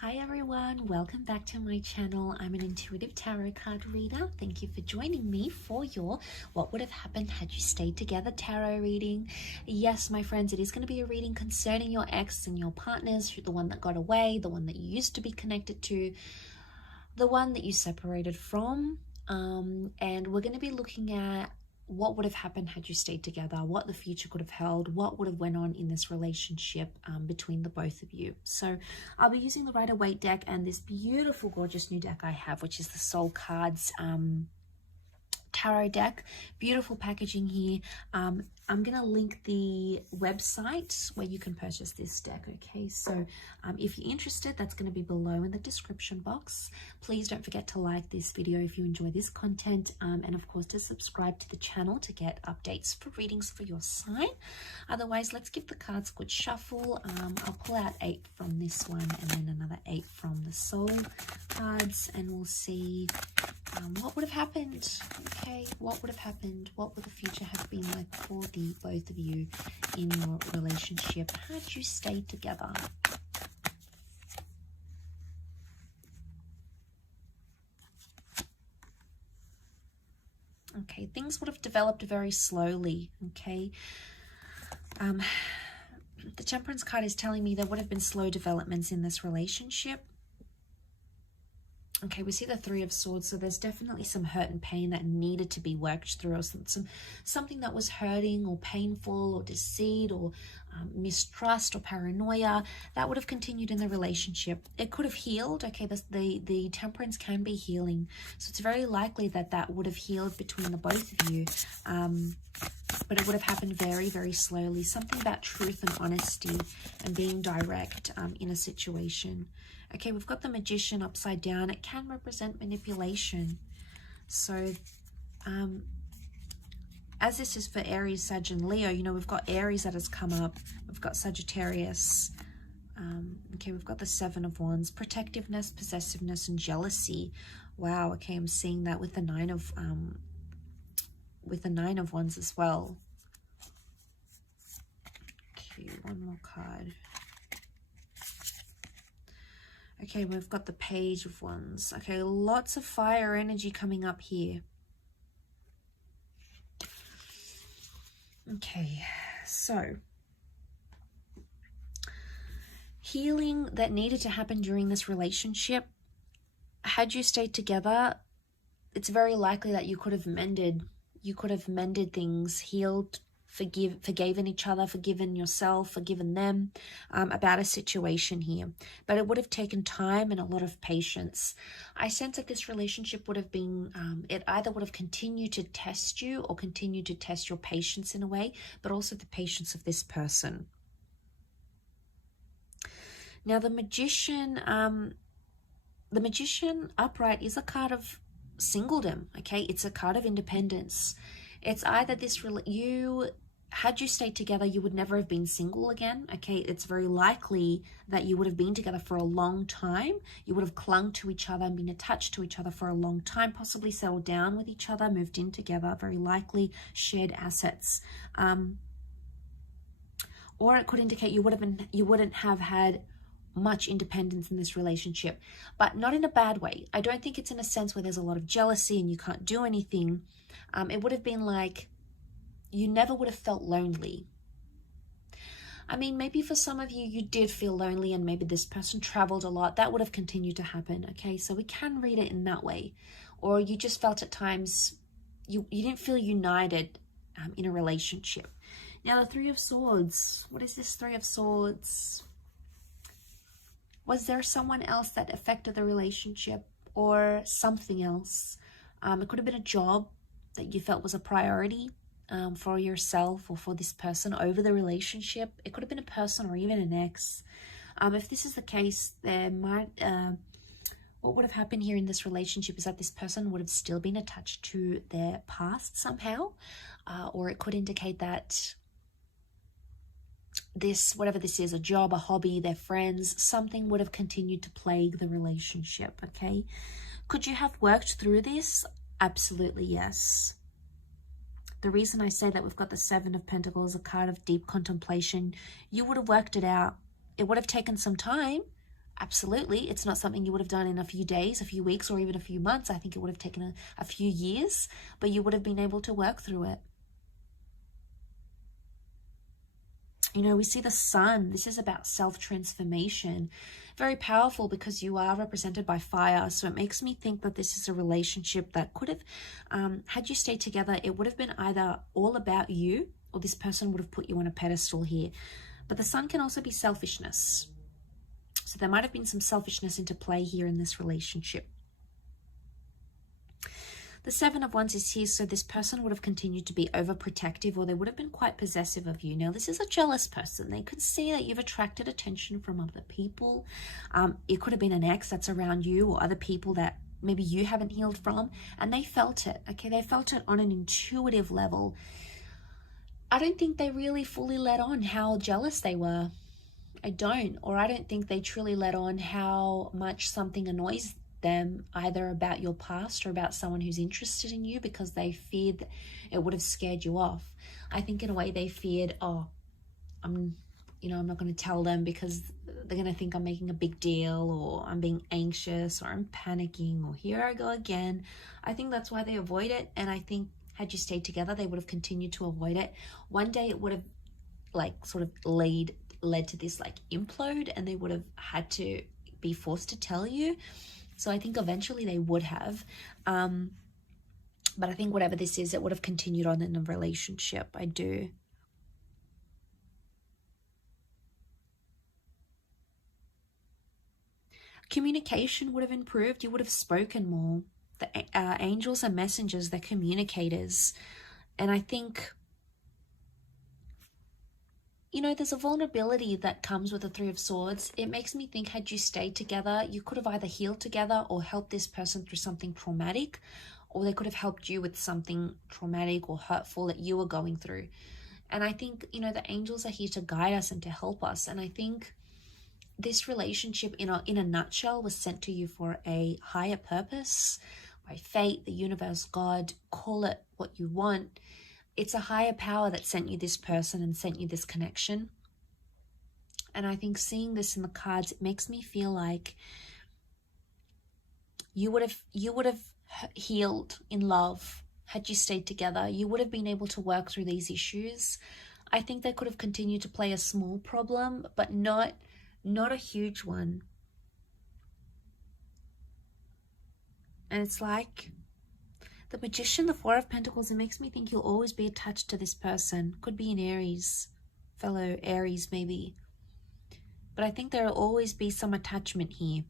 Hi everyone, welcome back to my channel. I'm an intuitive tarot card reader. Thank you for joining me for your What Would Have Happened Had You Stayed Together tarot reading. Yes, my friends, it is going to be a reading concerning your ex and your partners, the one that got away, the one that you used to be connected to, the one that you separated from. And we're going to be looking at what would have happened had you stayed together, what the future could have held, what would have went on in this relationship between the both of you. So I'll be using the Rider-Waite deck and this beautiful, gorgeous new deck I have, which is the Soul Cards tarot deck. Beautiful packaging here. I'm gonna link the website where you can purchase this deck. Okay, so if you're interested, that's going to be below in the description box. Please don't forget to like this video if you enjoy this content, and of course to subscribe to the channel to get updates for readings for your sign. Otherwise, let's give the cards a good shuffle. I'll pull out 8 from this one and then another 8 from the Soul cards, and we'll see what would have happened. Okay, what would have happened? What would the future have been like for the both of you in your relationship had you stayed together? Okay, things would have developed very slowly. Okay, the Temperance card is telling me there would have been slow developments in this relationship. Okay, we see the Three of Swords, so there's definitely some hurt and pain that needed to be worked through, or something that was hurting or painful or deceit or mistrust or paranoia that would have continued in the relationship. It could have healed. Okay, the Temperance can be healing, so it's very likely that that would have healed between the both of you, but it would have happened very, very slowly. Something about truth and honesty and being direct in a situation. Okay, we've got the Magician upside down. It can represent manipulation. So, as this is for Aries, Sag, and Leo, you know, we've got Aries that has come up. We've got Sagittarius. Okay, we've got the Seven of Wands. Protectiveness, possessiveness, and jealousy. Wow, okay, I'm seeing that with the Nine of Wands as well. Okay, one more card. Okay, we've got the Page of Wands. Okay, lots of fire energy coming up here. Okay, so healing that needed to happen during this relationship. Had you stayed together, it's very likely that you could have mended things, healed, forgiven each other, forgiven yourself, forgiven them about a situation here. But it would have taken time and a lot of patience. I sense that this relationship would have been, it either would have continued to test you or continued to test your patience in a way, but also the patience of this person. Now the Magician upright is a card of singledom. Okay, it's a card of independence. It's either this, had you stayed together, you would never have been single again. Okay, it's very likely that you would have been together for a long time. You would have clung to each other and been attached to each other for a long time, possibly settled down with each other, moved in together, very likely shared assets. Or it could indicate you wouldn't have had much independence in this relationship, but not in a bad way. I don't think it's in a sense where there's a lot of jealousy and you can't do anything. It would have been like you never would have felt lonely. I mean, maybe for some of you, you did feel lonely and maybe this person traveled a lot. That would have continued to happen. Okay, so we can read it in that way. Or you just felt at times you didn't feel united in a relationship. Now the Three of Swords. What is this Three of Swords? Was there someone else that affected the relationship or something else? It could have been a job that you felt was a priority for yourself or for this person over the relationship. It could have been a person or even an ex. If this is the case, there might, what would have happened here in this relationship is that this person would have still been attached to their past somehow, or it could indicate that this, whatever this is, a job, a hobby, their friends, something would have continued to plague the relationship. Okay, could you have worked through this? Absolutely yes. The reason I say that we've got the Seven of Pentacles, a card of deep contemplation, you would have worked it out. It would have taken some time, Absolutely. It's not something you would have done in a few days, a few weeks, or even a few months. I think it would have taken a few years, but you would have been able to work through it. You know, we see the sun. This is about self-transformation. Very powerful because you are represented by fire. So it makes me think that this is a relationship that could have, had you stayed together, it would have been either all about you or this person would have put you on a pedestal here. But the sun can also be selfishness. So there might have been some selfishness into play here in this relationship. The Seven of Wands is here, so this person would have continued to be overprotective, or they would have been quite possessive of you. Now, this is a jealous person. They could see that you've attracted attention from other people. It could have been an ex that's around you or other people that maybe you haven't healed from, and they felt it, okay? They felt it on an intuitive level. I don't think they really fully let on how jealous they were. I don't think they truly let on how much something annoys them, either about your past or about someone who's interested in you, because they feared that it would have scared you off. I think in a way they feared, oh, I'm not going to tell them because they're going to think I'm making a big deal, or I'm being anxious, or I'm panicking, or here I go again. I think that's why they avoid it. And I think had you stayed together, they would have continued to avoid it. One day it would have sort of led to this implode, and they would have had to be forced to tell you. So I think eventually they would have, but I think whatever this is, it would have continued on in a relationship. I do. Communication would have improved. You would have spoken more. The angels are messengers, they're communicators. And I think, you know, there's a vulnerability that comes with the Three of Swords. It makes me think, had you stayed together, you could have either healed together or helped this person through something traumatic, or they could have helped you with something traumatic or hurtful that you were going through. And I think, you know, the angels are here to guide us and to help us. And I think this relationship, in a nutshell, was sent to you for a higher purpose, by fate, the universe, God, call it what you want. It's a higher power that sent you this person and sent you this connection. And I think seeing this in the cards, it makes me feel like you would have healed in love had you stayed together. You would have been able to work through these issues. I think they could have continued to play a small problem, but not a huge one. And it's like the Magician, the Four of Pentacles, it makes me think you'll always be attached to this person. Could be an Aries, fellow Aries maybe. But I think there'll always be some attachment here.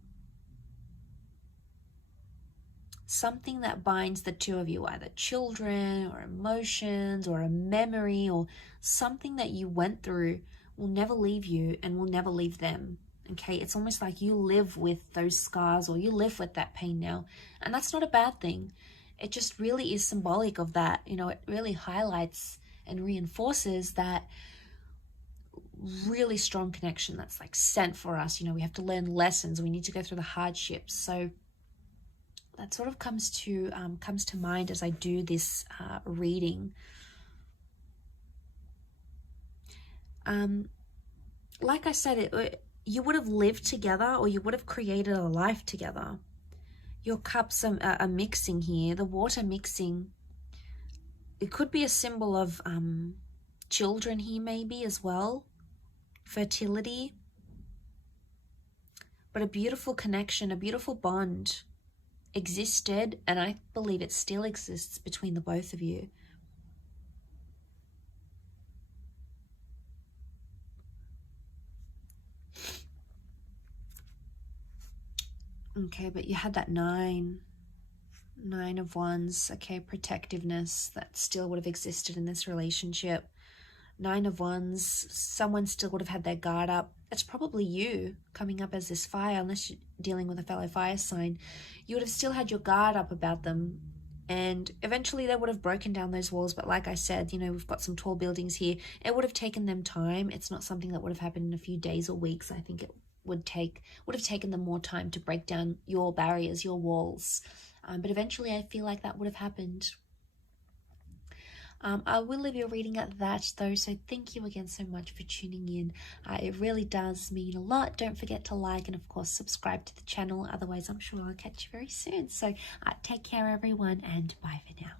Something that binds the two of you, either children or emotions or a memory or something that you went through will never leave you and will never leave them. Okay, it's almost like you live with those scars, or you live with that pain now. And that's not a bad thing. It just really is symbolic of that. You know, it really highlights and reinforces that really strong connection that's sent for us. You know, we have to learn lessons. We need to go through the hardships. So that sort of comes to mind as I do this reading. Like I said, you would have lived together, or you would have created a life together. Your cups are mixing here, the water mixing. It could be a symbol of children here maybe as well, fertility. But a beautiful connection, a beautiful bond existed, and I believe it still exists between the both of you. Okay, but you had that nine of Wands. Okay, protectiveness that still would have existed in this relationship. Nine of Wands, someone still would have had their guard up. It's probably you coming up as this fire, unless you're dealing with a fellow fire sign. You would have still had your guard up about them, and eventually they would have broken down those walls. But like I said, you know, we've got some tall buildings here. It would have taken them time. It's not something that would have happened in a few days or weeks. I think it would have taken them more time to break down your barriers, your walls. But eventually I feel like that would have happened. I will leave your reading at that though, so thank you again so much for tuning in. It really does mean a lot. Don't forget to like and of course subscribe to the channel, otherwise I'm sure I'll catch you very soon. So take care everyone, and bye for now.